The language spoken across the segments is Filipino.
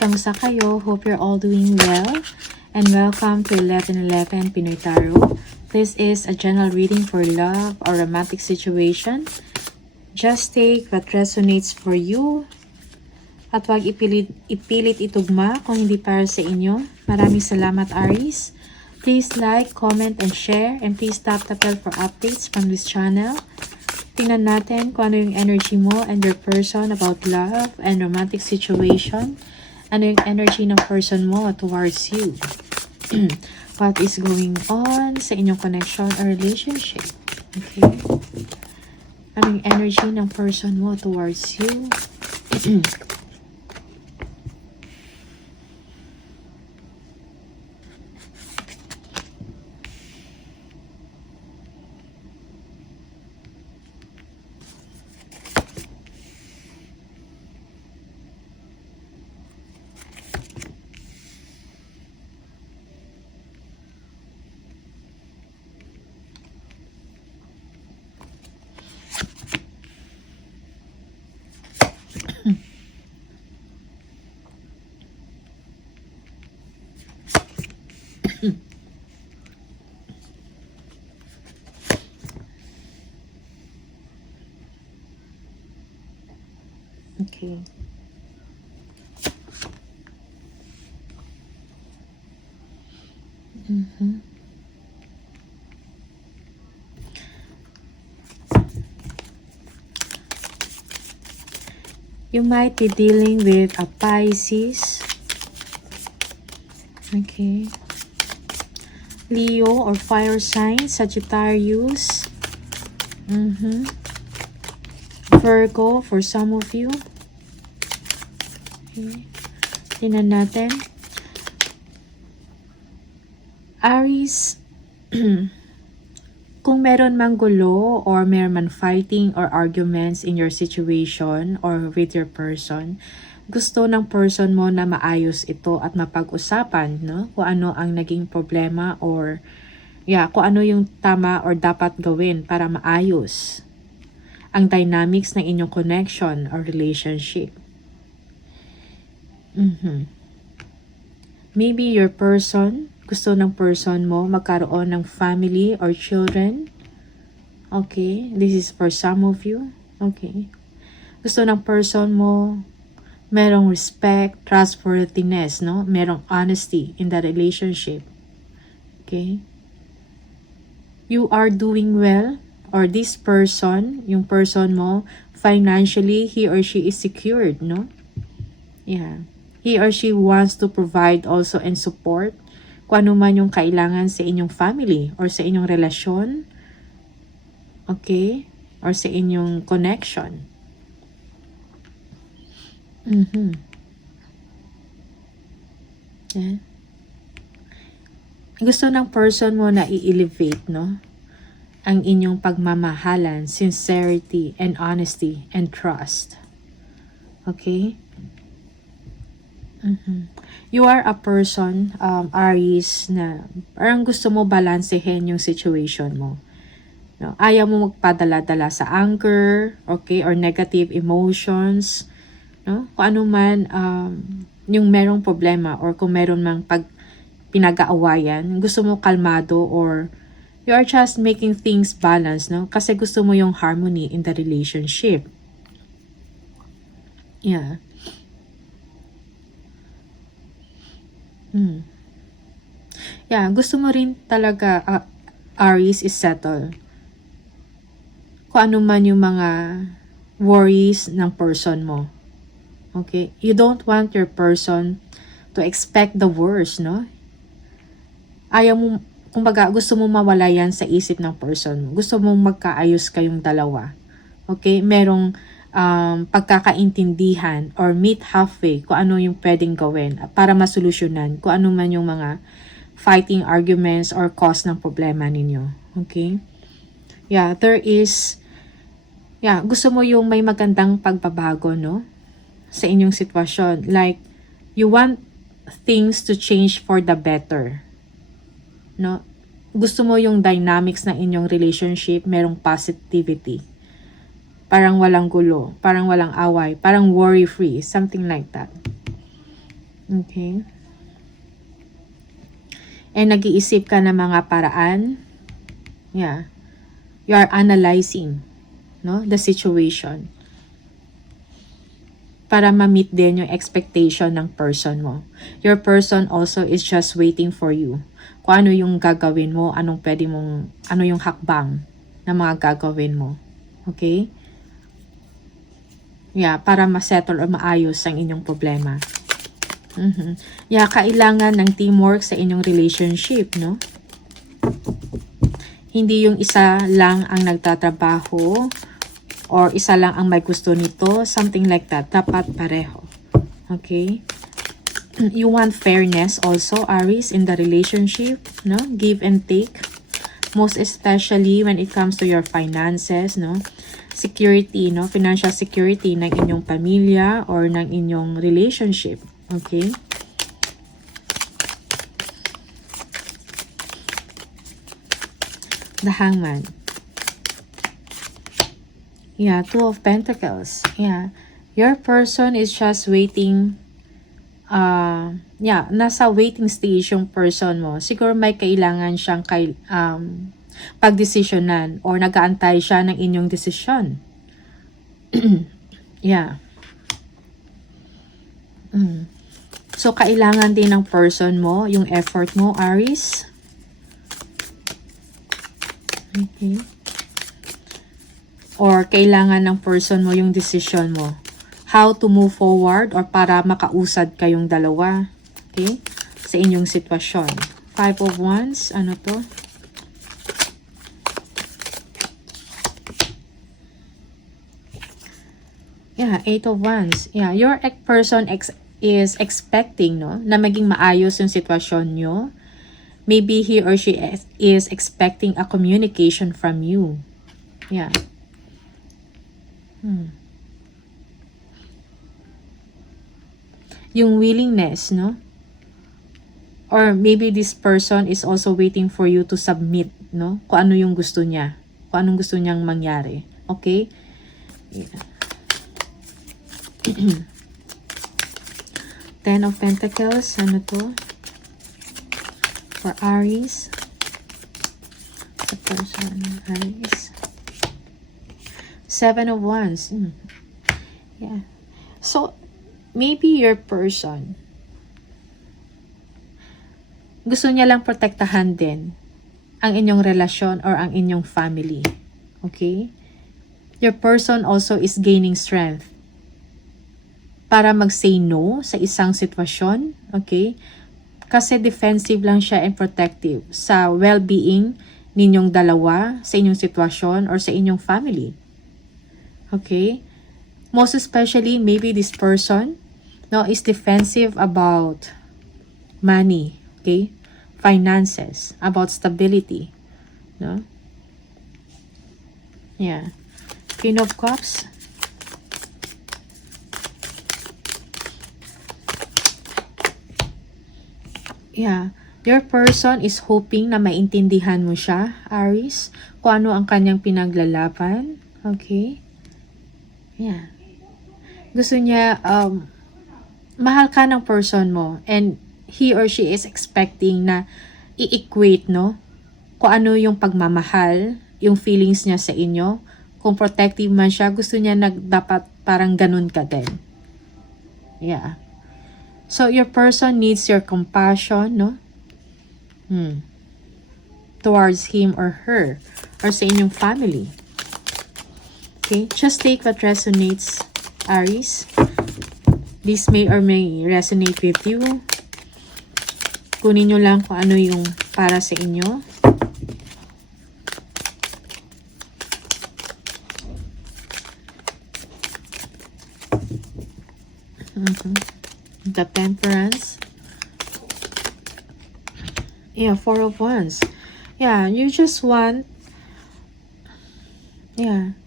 kamusta kayo? Hope you're all doing well. And welcome to 1111 Pinoy Tarot. This is a general reading for love or romantic situation. Just take what resonates for you. At huwag ipilit itugma kung hindi para sa inyo. Maraming salamat, Aries. Please like, comment, and share. And please tap the bell for updates from this channel. Tingnan natin kung ano yung energy mo and your person about love and romantic situation. Ano yung energy ng person mo towards you. What is going on sa inyong connection or relationship. Okay. Ano yung energy ng person mo towards you. Okay. You might be dealing with a Pisces. Okay. Leo or fire sign, Sagittarius. Virgo for some of you. Okay. Tingnan natin. Aries, kung meron mang gulo or meron man fighting or arguments in your situation or with your person, gusto ng person mo na maayos ito at mapag-usapan, no? Kung ano ang naging problema or kung ano yung tama or dapat gawin para maayos ang dynamics ng inyong connection or relationship. Maybe your person, gusto ng person mo magkaroon ng family or children. Okay, this is for some of you. Okay. Gusto ng person mo merong respect, trustworthiness, no? Merong honesty in the relationship. Okay? You are doing well, or this person, yung person mo, financially, he or she is secured, no? Yeah. He or she wants to provide also and support kung ano man yung kailangan sa inyong family or sa inyong relasyon. Okay? Or sa inyong connection. Yeah. Gusto ng person mo na i-elevate, no? Ang inyong pagmamahalan, sincerity, and honesty, and trust. Okay? You are a person, Aries, na parang gusto mo balansehin yung situation mo. No? Ayaw mo magpadala-dala sa anger, okay, or negative emotions. No? Kung ano man yung merong problema or kung meron mang pinag-aawayan, gusto mo kalmado or you are just making things balance, no? Kasi gusto mo yung harmony in the relationship. Yeah. Yeah, gusto mo rin talaga Aries is settle. Kung ano man yung mga worries ng person mo. Okay? You don't want your person to expect the worst, no? Ayaw mo, kumbaga, gusto mo mawala yan sa isip ng person mo. Gusto mong magkaayos kayong dalawa. Okay? Merong pagkakaintindihan or meet halfway kung ano yung pwedeng gawin para masolusyonan kung ano man yung mga fighting arguments or cause ng problema ninyo. Okay? Yeah, there is gusto mo yung may magandang pagbabago, no? Sa inyong sitwasyon. Like, you want things to change for the better. No? Gusto mo yung dynamics ng inyong relationship, merong positivity. Parang walang gulo, parang walang away, parang worry-free, something like that. Okay? And nag-iisip ka ng mga paraan. Yeah. You are analyzing, no, the situation para ma-meet din yung expectation ng person mo. Your person also is just waiting for you. Kung ano yung gagawin mo, ano yung hakbang na mga gagawin mo. Okay? Yeah, para ma-settle or maayos ang inyong problema. Yeah, kailangan ng teamwork sa inyong relationship, no? Hindi yung isa lang ang nagtatrabaho or isa lang ang may gusto nito, something like that. Dapat pareho. Okay? You want fairness also, Aries, in the relationship, no? Give and take. Most especially when it comes to your finances, no? Security, no? Financial security ng inyong pamilya or ng inyong relationship. Okay? The Hangman. Yeah, Two of Pentacles. Yeah. Your person is just waiting. Yeah, nasa waiting stage yung person mo. Siguro may kailangan siyang pagdesisyonan or nag-aantay siya ng inyong desisyon. Yeah. So, kailangan din ng person mo, yung effort mo, Aries. Okay. Or kailangan ng person mo yung decision mo. How to move forward or para makausad kayong dalawa. Okay? Sa inyong sitwasyon. Five of Wands. Ano to? Yeah, Eight of Wands. Yeah, your person is expecting, no, na maging maayos yung sitwasyon nyo. Maybe he or she is expecting a communication from you. Yeah. Yung willingness, no? Or maybe this person is also waiting for you to submit, no? Kung ano yung gusto niya. Kung anong gusto niyang mangyari. Okay? Yeah. Ten of Pentacles. Ano to? For Aries. The person, Aries. Seven of Wands. Yeah. So, maybe your person, gusto niya lang protektahan din ang inyong relasyon or ang inyong family. Okay? Your person also is gaining strength para mag-say no sa isang sitwasyon. Okay? Kasi defensive lang siya and protective sa well-being ninyong dalawa, sa inyong sitwasyon or sa inyong family. Okay? Most especially, maybe this person, no, is defensive about money, okay? Finances, about stability, no? Yeah. Queen of Cups. Yeah. Your person is hoping na maintindihan mo siya, Aries, kung ano ang kanyang pinaglalaban. Okay? Yeah. Gusto niya, mahal ka ng person mo and he or she is expecting na i-equate, no? Kung ano yung pagmamahal, yung feelings niya sa inyo. Kung protective man siya, gusto niya dapat parang ganun ka din. Yeah. So, your person needs your compassion, no? Towards him or her or sa inyong family. Okay, just take what resonates, Aries. This may or may resonate with you. Kunin nyo lang kung ano yung para sa inyo. The Temperance. Yeah, Four of Wands. Yeah, you just want. Yeah.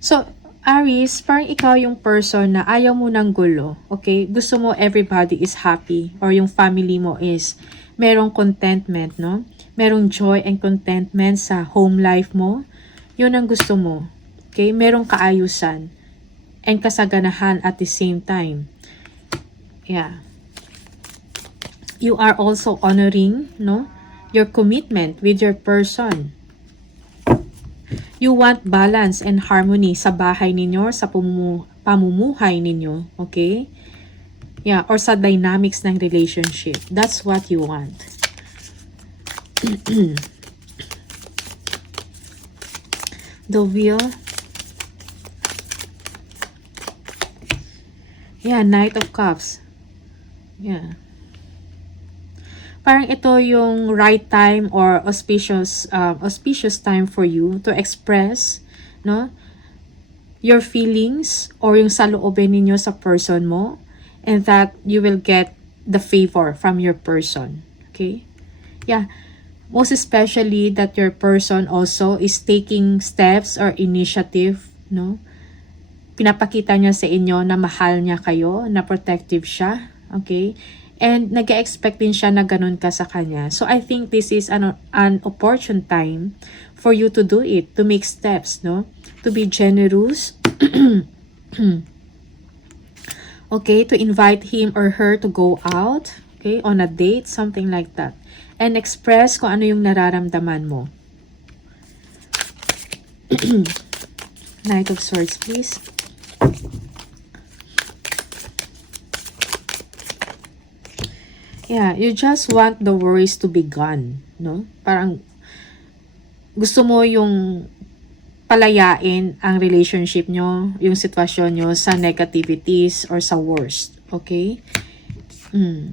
So, Aries, parang ikaw yung person na ayaw mo ng gulo, okay? Gusto mo everybody is happy or yung family mo is merong contentment, no? Merong joy and contentment sa home life mo. Yun ang gusto mo, okay? Merong kaayusan and kasaganahan at the same time. Yeah. You are also honoring, no, your commitment with your person. You want balance and harmony sa bahay ninyo, sa pamumuhay ninyo, okay? Yeah, or sa dynamics ng relationship. That's what you want. The Wheel. Yeah, Knight of Cups. Yeah. Parang ito yung right time or auspicious time for you to express, no, your feelings or yung saloobin ninyo sa person mo, and that you will get the favor from your person. Okay? Yeah. Most especially that your person also is taking steps or initiative, no? Pinapakita niya sa inyo na mahal niya kayo, na protective siya, okay? And nag-expect din siya na ganun ka sa kanya. So I think this is an opportune time for you to do it, to make steps, no? To be generous. Okay, to invite him or her to go out, okay, on a date, something like that. And express kung ano yung nararamdaman mo. Knight of Swords, please. Yeah, you just want the worries to be gone, no? Parang gusto mo yung palayain ang relationship nyo, yung sitwasyon nyo sa negativities or sa worst, okay?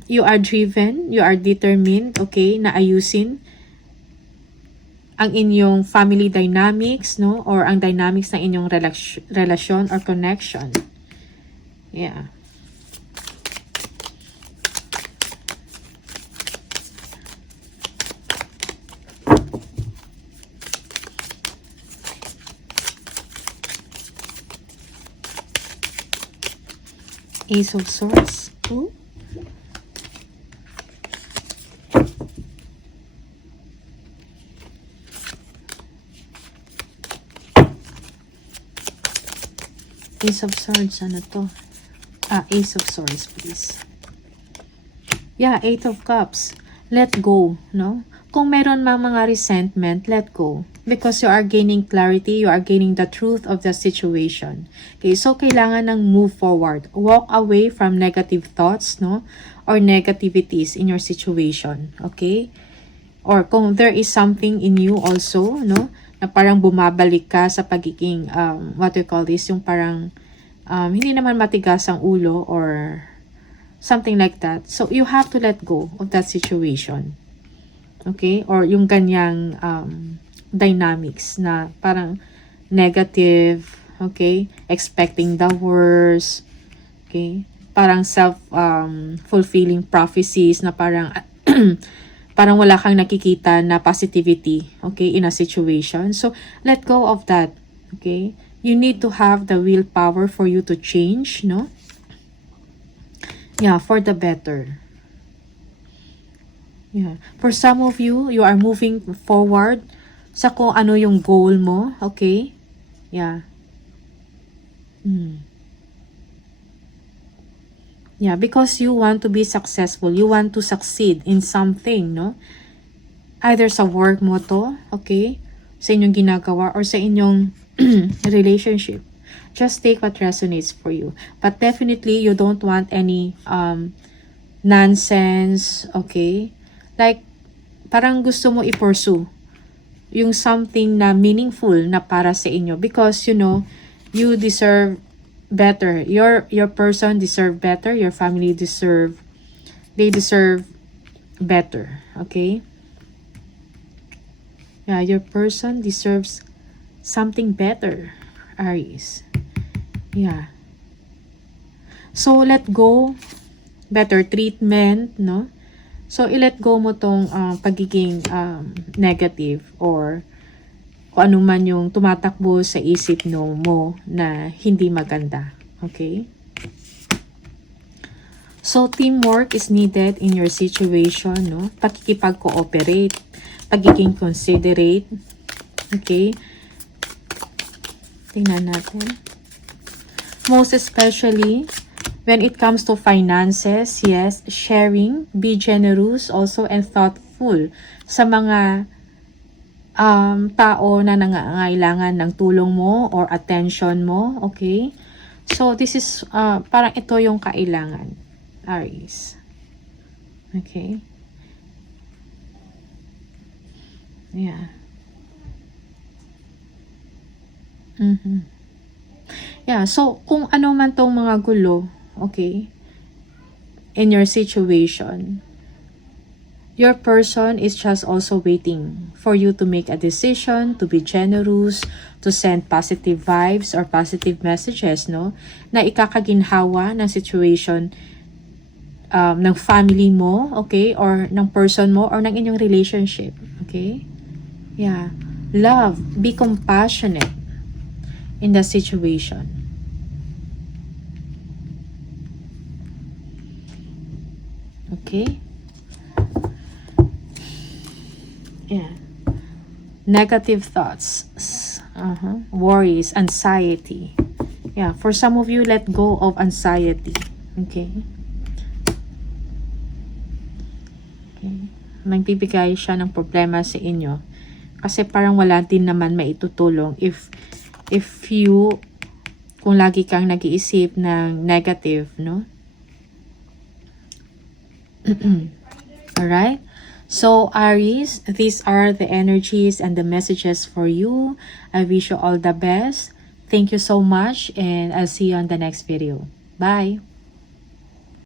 You are driven, you are determined, okay, na ayusin ang inyong family dynamics, no? Or ang dynamics ng inyong relasyon or connection. Yeah. Ace of Swords. Ooh. Ace of Swords, ano to? Ace of Swords, please. Yeah, Eight of Cups. Let go, no? Kung meron mga resentment, let go. Because you are gaining clarity, you are gaining the truth of the situation. Okay, so kailangan ng move forward. Walk away from negative thoughts, no? Or negativities in your situation, okay? Or kung there is something in you also, no? Na parang bumabalik ka sa pagiging, what you call this, yung parang, hindi naman matigas ang ulo or something like that. So, you have to let go of that situation. Okay? Or yung ganyang dynamics na parang negative, okay? Expecting the worst, okay? Parang self-fulfilling prophecies na parang parang wala kang nakikita na positivity, okay, in a situation. So, let go of that, okay? You need to have the willpower for you to change, no? Yeah, for the better. Yeah. For some of you, you are moving forward sa kung ano yung goal mo, okay? Yeah. Yeah, because you want to be successful. You want to succeed in something, no? Either sa work mo to, okay? Sa inyong ginagawa or sa inyong relationship. Just take what resonates for you. But definitely, you don't want any nonsense, okay? Like, parang gusto mo i-pursue yung something na meaningful na para sa inyo. Because, you know, you deserve better. Your person deserve better. Your family deserve better. Okay? Yeah, your person deserves something better, Aries. Yeah. So, let go. Better treatment, no? So, i-let go mo tong pagiging negative or kung ano man yung tumatakbo sa isip mo na hindi maganda. Okay? So, teamwork is needed in your situation, no? Pakikipag-cooperate, pagiging considerate. Okay? Tingnan natin. Most especially, When it comes to finances, yes, sharing, be generous also and thoughtful sa mga tao na nangangailangan ng tulong mo or attention mo, okay? So, this is, parang ito yung kailangan, Aries. Okay? Yeah. Yeah, so, kung ano man tong mga gulo, okay, in your situation, your person is just also waiting for you to make a decision, to be generous, to send positive vibes or positive messages, no? Na ikakaginhawa ng situation ng family mo, okay? Or ng person mo or ng inyong relationship, okay? Yeah. Love, be compassionate in the situation. Okay? Yeah. Negative thoughts, worries, anxiety. Yeah, for some of you, let go of anxiety. Okay? Okay. Magbibigay siya ng problema sa inyo. Kasi parang wala din naman maitutulong if you, kung lagi kang nag-iisip ng negative, no? Alright? So, Aries, these are the energies and the messages for you. I wish you all the best. Thank you so much, and I'll see you on the next video. Bye!